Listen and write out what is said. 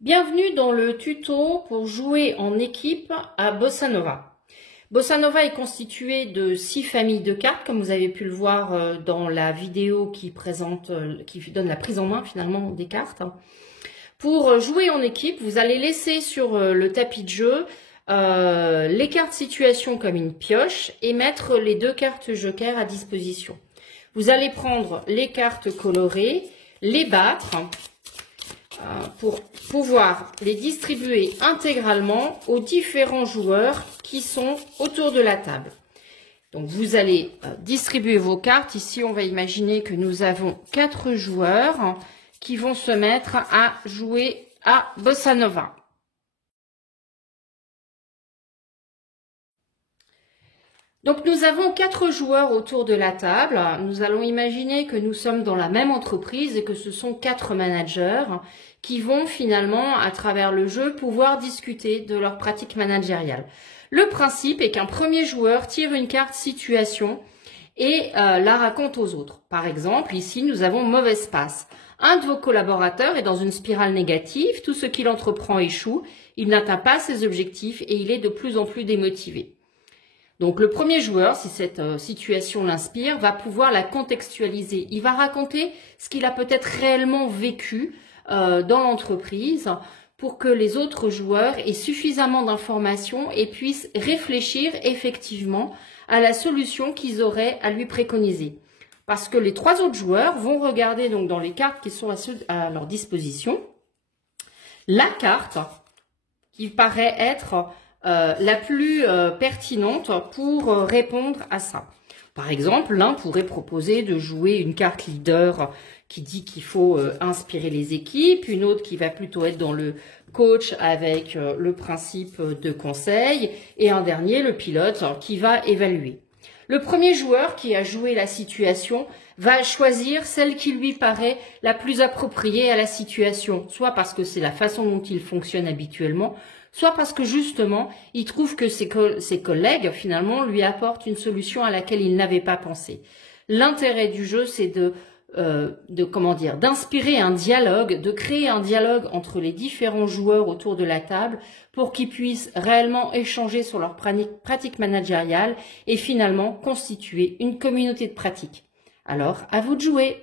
Bienvenue dans le tuto pour jouer en équipe à Bossa Nova. Bossa Nova est constitué de 6 familles de cartes, comme vous avez pu le voir dans la vidéo qui donne la prise en main finalement des cartes. Pour jouer en équipe, vous allez laisser sur le tapis de jeu les cartes situation comme une pioche et mettre les 2 cartes joker à disposition. Vous allez prendre les cartes colorées, les battre pour pouvoir les distribuer intégralement aux différents joueurs qui sont autour de la table. Donc vous allez distribuer vos cartes. Ici, on va imaginer que nous avons 4 joueurs qui vont se mettre à jouer à Bossa Nova. Donc nous avons 4 joueurs autour de la table. Nous allons imaginer que nous sommes dans la même entreprise et que ce sont 4 managers qui vont finalement, à travers le jeu, pouvoir discuter de leur pratique managériale. Le principe est qu'un premier joueur tire une carte situation et la raconte aux autres. Par exemple, ici, nous avons mauvaise passe. Un de vos collaborateurs est dans une spirale négative, tout ce qu'il entreprend échoue, il n'atteint pas ses objectifs et il est de plus en plus démotivé. Donc le premier joueur, si cette situation l'inspire, va pouvoir la contextualiser. Il va raconter ce qu'il a peut-être réellement vécu dans l'entreprise pour que les autres joueurs aient suffisamment d'informations et puissent réfléchir effectivement à la solution qu'ils auraient à lui préconiser. Parce que les 3 autres joueurs vont regarder donc dans les cartes qui sont à leur disposition la carte qui paraît être la plus pertinente pour répondre à ça. Par exemple, l'un pourrait proposer de jouer une carte leader qui dit qu'il faut inspirer les équipes, une autre qui va plutôt être dans le coach avec le principe de conseil, et un dernier, le pilote, qui va évaluer. Le premier joueur qui a joué la situation va choisir celle qui lui paraît la plus appropriée à la situation, soit parce que c'est la façon dont il fonctionne habituellement, soit parce que justement, il trouve que ses collègues, finalement, lui apportent une solution à laquelle il n'avait pas pensé. L'intérêt du jeu, c'est d'inspirer un dialogue, de créer un dialogue entre les différents joueurs autour de la table pour qu'ils puissent réellement échanger sur leur pratique managériale et finalement constituer une communauté de pratique. Alors, à vous de jouer!